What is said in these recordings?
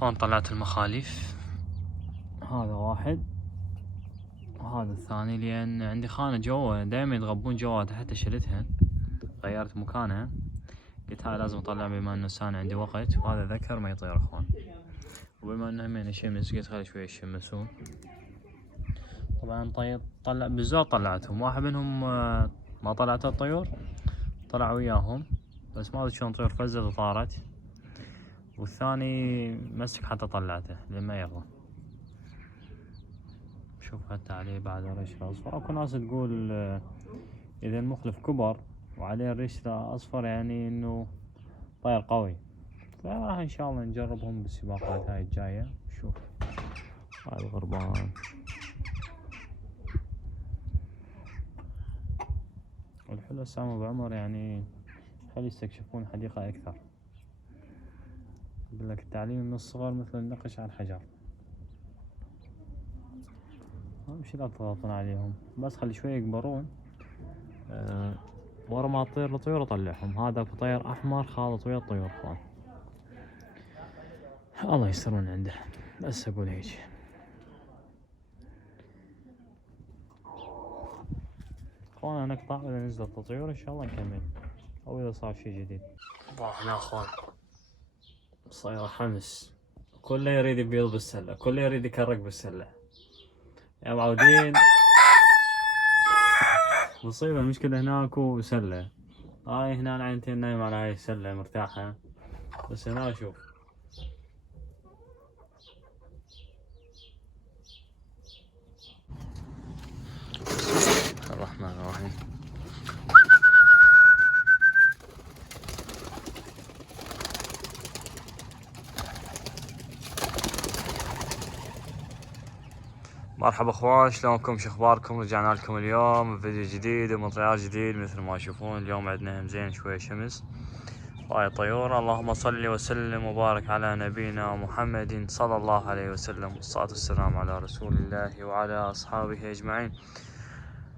اخوان طلعت المخاليف، هذا واحد وهذا الثاني، لان عندي خانة جوا دايما يتغبون جواتها، حتى شلتها غيرت مكانها، قلت هاي لازم اطلع بما انه ساني عندي وقت، وهذا ذكر ما يطير اخوان، وبما انه همين يشمس قلت خلي شوي يشمسون. طبعا طلع بالزود طلعتهم، واحد منهم ما طلعت الطيور طلع وياهم، بس ما ادري شلون طيور فزت وطارت، والثاني مسك حتى طلعته لين ما يرضى. شوف حتى عليه بعد الريش الاصفر، اكو ناس تقول اذا المخلف كبر وعليه الريش الاصفر يعني انه طير قوي، فراح ان شاء الله نجربهم بالسباقات هاي الجاية. شوف هاي الغربان، والحلو السامي ابو عمر يعني خلي يستكشفون حديقة اكثر. يقول لك التعليم من الصغر مثل النقش على الحجر، اهم شي لا تضغطون عليهم، بس خلي شوي يكبرون ورا ما تطير الطيور اطلعهم. هذا طير احمر خالط ويا الطيور اخوان، الله يستر من عنده، بس اقول هيك. اخوان نقطع واذا نزلت الطيور ان شاء الله نكمل، او اذا صار شي جديد. هنا اخوان صايرة حمس، كله يريد يبيض بالسلة، كله يريد يكرك بالسلة يا معودين. مصيبة المشكلة هنا اكو سلة، هاي هنا العينتين نايم على هاي السلة مرتاحة، بس هنا شوف الرحمن الرحيم. مرحبا اخوان، شلونكم؟ شو اخباركم؟ رجعنا لكم اليوم بفيديو جديد ومطيار جديد. مثل ما تشوفون اليوم عندنا همزين شوية شمس وهاي طيور. اللهم صل وسلم وبارك على نبينا محمد صلى الله عليه وسلم، والصلاة والسلام على رسول الله وعلى اصحابه اجمعين.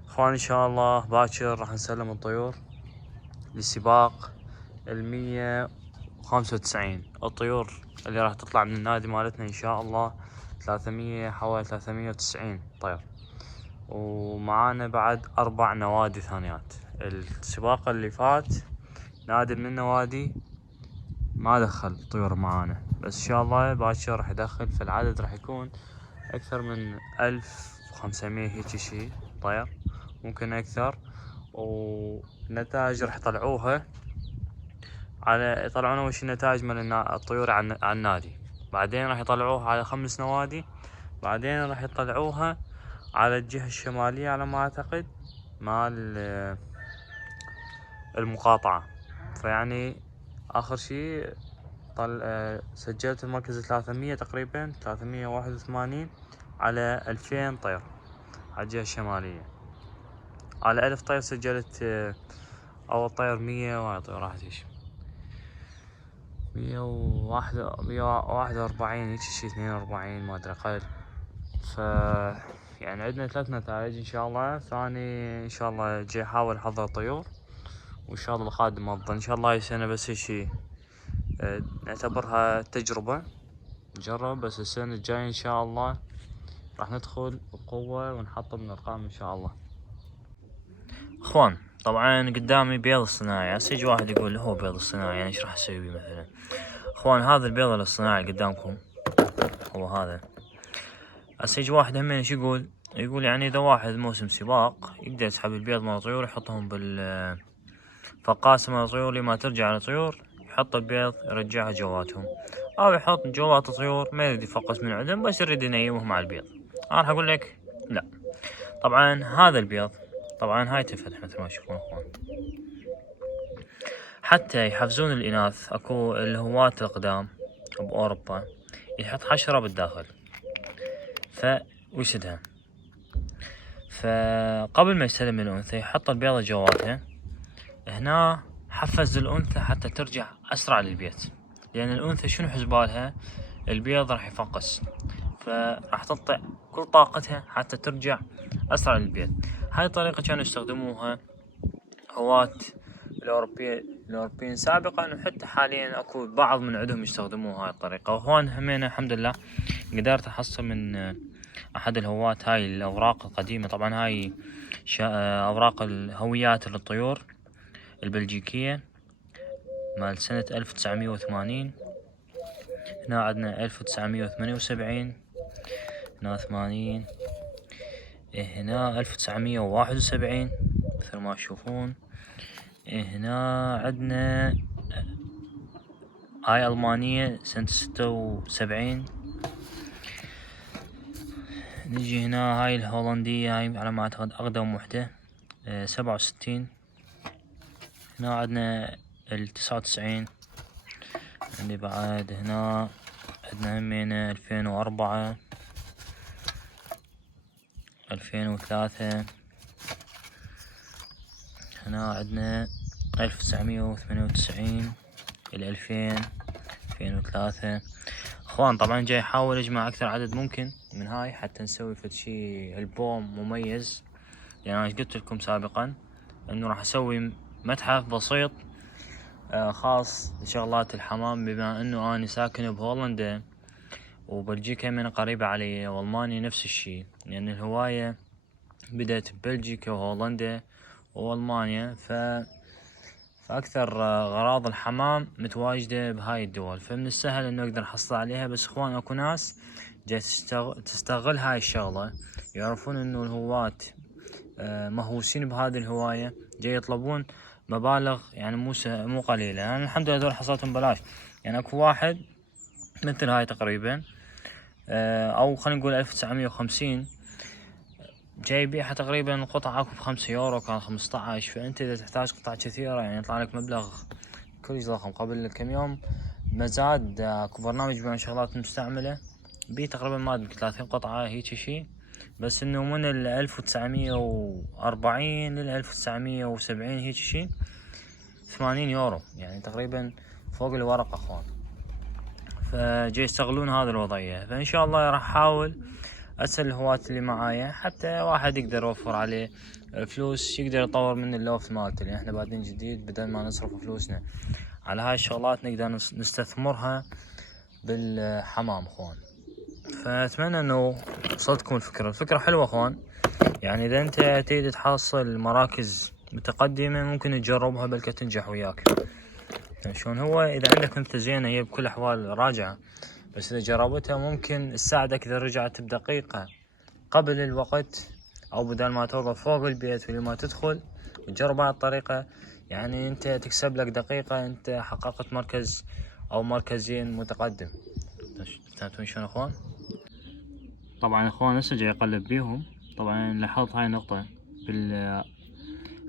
اخوان ان شاء الله باكر راح نسلم الطيور لسباق 195 الطيور اللي راح تطلع من النادي مالتنا ان شاء الله، 300 حوالي 390 طير، ومعانا بعد 4 نوادي ثانيات. السباق اللي فات نادي من النوادي ما دخل طيور معانا، بس ان شاء الله باكر راح يدخل، فالعدد راح يكون اكثر من 1500 هيك شي طير، ممكن اكثر. والنتائج راح يطلعوها يطلعون اول شي النتائج مال الطيور على النادي، بعدين راح يطلعوها على 5 نوادي، بعدين راح يطلعوها على الجهة الشمالية على ما اعتقد مال المقاطعة. فيعني اخر شي سجلت المركز 300 تقريبا 381 على 2000 طير على الجهة الشمالية. على 1000 طير سجلت اول طير 100 وهاي طير راحت ايش 141 هيك شي 42 ما ادري اقل. ف يعني عندنا 3 نتائج ان شاء الله. ثاني ان شاء الله جاي احاول احضر طيور، وان شاء الله القادم افضل ان شاء الله. هاي السنة بس هالشي نعتبرها تجربة نجرب، بس السنة الجاية ان شاء الله راح ندخل بقوة ونحطم الارقام ان شاء الله. اخوان طبعا قدامي بيض الصناعي، هسه يجي واحد يقول هو بيض الصناعي يعني ايش راح اسوي بيه مثلا؟ اخوان هذا البيض الصناعي قدامكم هو هذا. هسه يجي واحد همين ايش يقول يعني اذا واحد موسم سباق يقدر يسحب البيض مال الطيور يحطهم بالفقاسة مال الطيور، لما ترجع الطيور يحط البيض يرجعها جواتهم، او يحط جوات الطيور ما يريد يفقس من عندهم بس يريد ينيمهم على البيض. انا راح اقول لك لا. طبعا هذا البيض طبعا هاي تفتح مثل ما تشوفون اخوان، حتى يحفزون الاناث اكو الهواة القدام باوروبا يحط حشرة بالداخل ويسدها، فقبل ما يستلم الانثى يحط البيضة جواتها. هنا حفز الانثى حتى ترجع اسرع للبيت، لان الانثى شنو حسبالها البيض راح يفقس، فراح تنطي كل طاقتها حتى ترجع اسرع للبيت. هاي الطريقة كانوا يستخدموها هواة الأوروبيين سابقا، وحتى حاليا أكو بعض من عندهم يستخدموا هاي الطريقة. وهون همينة الحمد لله قدرت أحصل من أحد الهواة هاي الأوراق القديمة. طبعا هاي أوراق الهويات للطيور البلجيكية مال سنة 1980. هنا عندنا 1978، هنا 80، هنا 1971 مثل ما تشوفون. هنا عندنا هاي ألمانية سنة 76. نجي هنا هاي الهولندية، هاي على ما أعتقد أقدم وحدة 67. هنا عندنا 99. اللي بعد هنا عندنا همينة 2004، 2003. هنا عندنا 1998، 2000، 2003. اخوان طبعا جاي احاول اجمع اكثر عدد ممكن من هاي حتى نسوي فد شي البوم مميز. يعني انا قلت لكم سابقا انه راح اسوي متحف بسيط خاص لشغلات الحمام، بما انه اني ساكن بهولندا وبلجيكا من قريبة علي، والمانيا نفس الشي. لان الهواية بدأت ببلجيكا وهولندا والمانيا، فاكثر غراض الحمام متواجدة بهاي الدول، فمن السهل انه اقدر احصل عليها. بس اخوان اكو ناس جاي تستغل هاي الشغلة، يعرفون انه الهواة مهووسين بهذه الهواية، جاي يطلبون مبالغ يعني مو قليلة. يعني أنا الحمد لله دول حصلتهم بلاش. يعني اكو واحد مثل هاي تقريبا او خلينا نقول 1950 جاي يبيعها تقريبا قطعة اكو ب5 يورو، كان 15. فانت اذا تحتاج قطع كثيرة يعني يطلع لك مبلغ كلش ضخم. قبل كم يوم مزاد اكو برنامج بيع شغلات مستعملة بيه تقريبا ما ادري 30 قطعة هيك شي، بس انه من 1940 لل 1970 هيك شي 80 يورو، يعني تقريبا فوق الورقة اخوان. فجاي يستغلون هذه الوضعية. فان شاء الله راح احاول اسأل الهواة اللي معايا حتى واحد يقدر يوفر عليه فلوس، يقدر يطور من اللوفت مالته. لان احنا بادين جديد، بدل ما نصرف فلوسنا على هاي الشغلات نقدر نستثمرها بالحمام اخوان. فاتمنى انه وصلتكم الفكرة حلوة اخوان. يعني اذا انت تريد تحصل مراكز متقدمة ممكن تجربها، بلكي تنجح وياك. يعني شلون هو اذا عندك انت زينة هي بكل الاحوال راجعة، بس اذا جربتها ممكن تساعدك اذا رجعت بدقيقة قبل الوقت، او بدل ما توقف فوق البيت ولما تدخل وتجرب هاي الطريقة، يعني انت تكسب لك دقيقة انت حققت مركز او مركزين متقدم. فهمتون شلون اخوان؟ طبعا اخوان هسه جاي اقلب بيهم. طبعا لاحظت هاي النقطة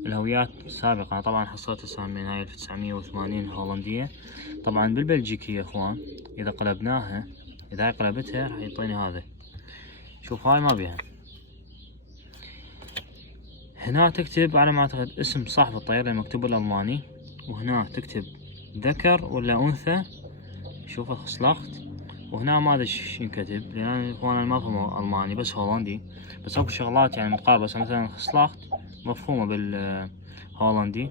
بالهويات سابقا. طبعا حصلت هسه من هاي 1980 هولندية. طبعا بالبلجيكية اخوان اذا قلبناها، اذا هاي قلبتها راح يعطيني هذا. شوف هاي ما بيها. هنا تكتب على ما اعتقد اسم صاحب الطيارة مكتوب بالالماني، وهنا تكتب ذكر ولا انثى، شوف الخصلخت. وهنا ما ادري ايش ينكتب لان اخوانا ما فهموا الماني بس هولندي، بس اكو شغلات يعني متقاربة. مثلا الخصلخت مفهومة بالهولندي.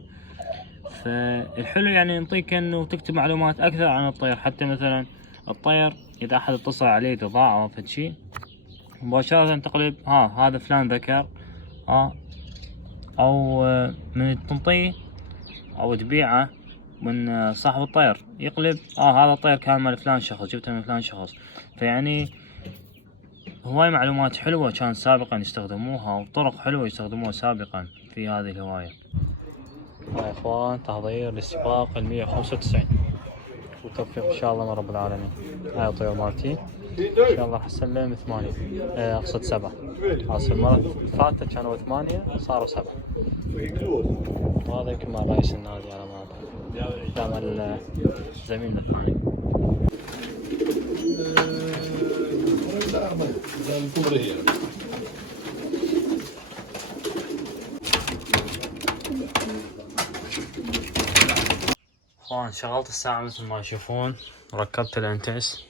فالحلو يعني ينطيك انه تكتب معلومات اكثر عن الطير، حتى مثلا الطير اذا احد اتصل عليه اذا ضاع او فد شي مباشرة تقلب هذا فلان ذكر، او من تنطيه او تبيعه من صاحب الطير يقلب هذا الطير كان مال فلان شخص، جبته من فلان شخص. فيعني هواي معلومات حلوة كان سابقا يستخدموها، وطرق حلوة يستخدموها سابقا في هذه الهواية. يا اخوان تحضير للسباق 195 والتوفيق ان شاء الله من رب العالمين. هاي الطيور مالتي ان شاء الله راح اسلم 8 اقصد 7. هسه المرة الفاتت كانوا 8 صاروا 7. وهذا يمكن مع رئيس النادي على ما اعتقد، قدام زميلنا الثاني. اخوان شغلت الساعة مثل ما تشوفون وركبت الانتس.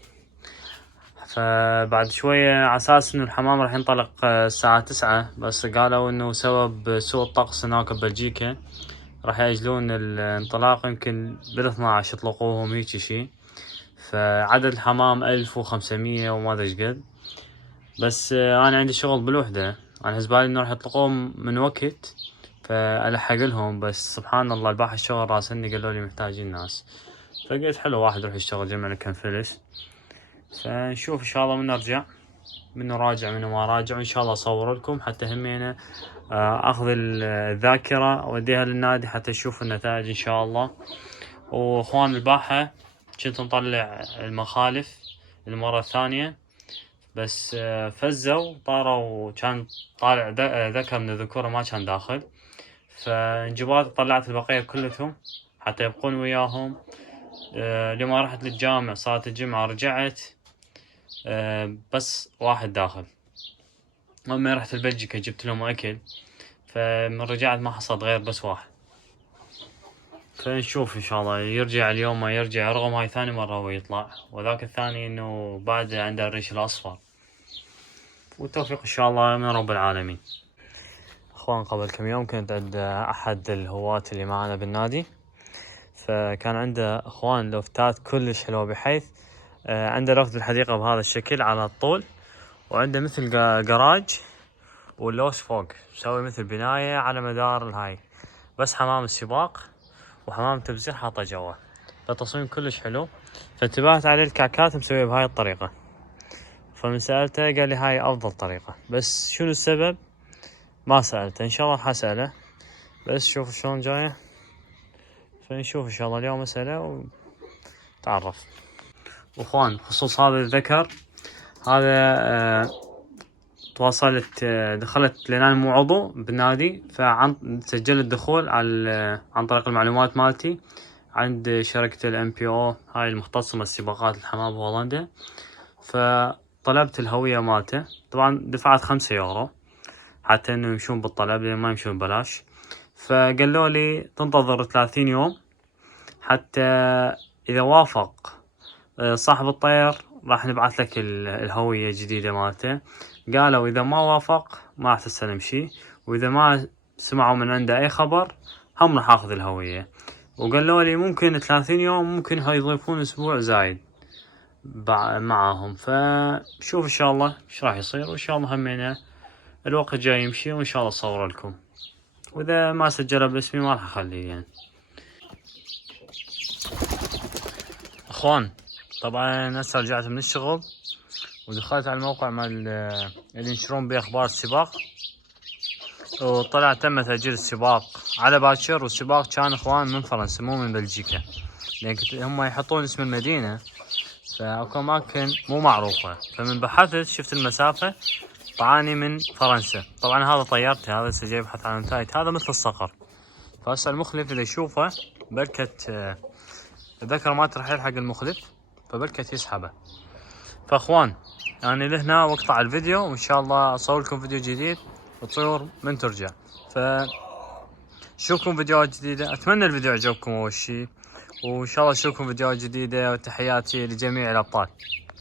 فبعد شوية على اساس انه الحمام راح ينطلق الساعة 9، بس قالوا انه سبب سوء الطقس هناك ببلجيكا راح يأجلون الانطلاق، يمكن بال12 يطلقوهم هيك شي. فعدد الحمام 1500 وما ادري ايش قد. بس انا عندي شغل بالوحدة، انا حسبالي انه راح يطلقون من وقت فألحق لهم، بس سبحان الله الباحث الشغل راسلني قالوا لي محتاجين ناس، فقلت حلو واحد يروح يشتغل جمع لنا كم فلس. فنشوف ان شاء الله من نرجع، منو راجع منو ما راجع، وان شاء الله اصور لكم حتى همينه اخذ الذاكرة اوديها للنادي حتى اشوف النتائج ان شاء الله. واخوان الباحة كنت مطلع المخالف المرة الثانية، بس فزوا طاروا، كان طالع ذكر من الذكورة ما كان داخل، فانجبرت طلعت البقية كلهم حتى يبقون وياهم. لما رحت للجامع صلاة الجمعة رجعت بس واحد داخل. لما رحت لبلجيكا جبت لهم اكل، فمن رجعت ما حصلت غير بس واحد. فنشوف ان شاء الله يرجع اليوم ما يرجع، رغم هاي ثاني مرة هو يطلع، وذاك الثاني انه بعد عنده الريش الاصفر. والتوفيق ان شاء الله من رب العالمين. اخوان قبل كم يوم كنت عند احد الهواة اللي معنا بالنادي، فكان عنده اخوان لوفتات كلش حلوة، بحيث عنده لوفت الحديقة بهذا الشكل على الطول، وعنده مثل جراج واللوس فوق، مسوي مثل بناية على مدار الهاي، بس حمام السباق وحمام تبزير حاطه جوا، فتصميم كلش حلو. فانتبهت عليه الكعكات مسويه بهاي الطريقة، فمن سألته قال لي هاي افضل طريقة، بس شنو السبب ما سألته، ان شاء الله حسأله، بس شوف شلون جاية. فنشوف ان شاء الله اليوم اسأله وتعرف. واخوان بخصوص هذا الذكر هذا تواصلت دخلت لان انا مو عضو بالنادي، سجلت دخول عن طريق المعلومات مالتي عند شركة الMPO هاي المختصة بالسباقات الحمام بهولندا. فطلبت الهوية مالته، طبعا دفعت 5 يورو حتى انه يمشون بالطلب لان ما يمشون ببلاش. فقالوا لي تنتظر 30 يوم حتى اذا وافق صاحب الطير راح نبعث لك الهوية الجديدة مالته. قالوا اذا ما وافق ما راح تستلم شي، واذا ما سمعوا من عنده اي خبر هم راح اخذ الهوية. وقالوا لي ممكن 30 يوم، ممكن يضيفون اسبوع زايد معاهم. فشوف ان شاء الله ايش راح يصير، وان شاء الله همينه الوقت جاي يمشي، وان شاء الله اصور لكم، واذا ما سجله باسمي ما راح اخليه يعني. اخوان طبعا هسه رجعت من الشغل ودخلت على الموقع مال اللي ينشرون به اخبار السباق، وطلع تم تأجيل السباق على باكر. والسباق كان اخوان من فرنسا مو من بلجيكا، لان هم يحطون اسم المدينة فاكو اماكن مو معروفة. فمن بحثت شفت المسافة طعاني من فرنسا. طبعا هذا طيارتي، هذا هسه جاي يبحث عن نتائج، هذا مثل الصقر. فهسه المخلف اذا يشوفه بركت الذكر ما راح يلحق المخلف، فبركت يسحبه. فاخوان يعني لهنا واقطع الفيديو، وان شاء الله اصور لكم فيديو جديد وتصور من ترجع. شوفكم فيديوهات جديدة، اتمنى الفيديو عجبكم اول شي، وان شاء الله اشوفكم فيديوهات جديدة. وتحياتي لجميع الابطال.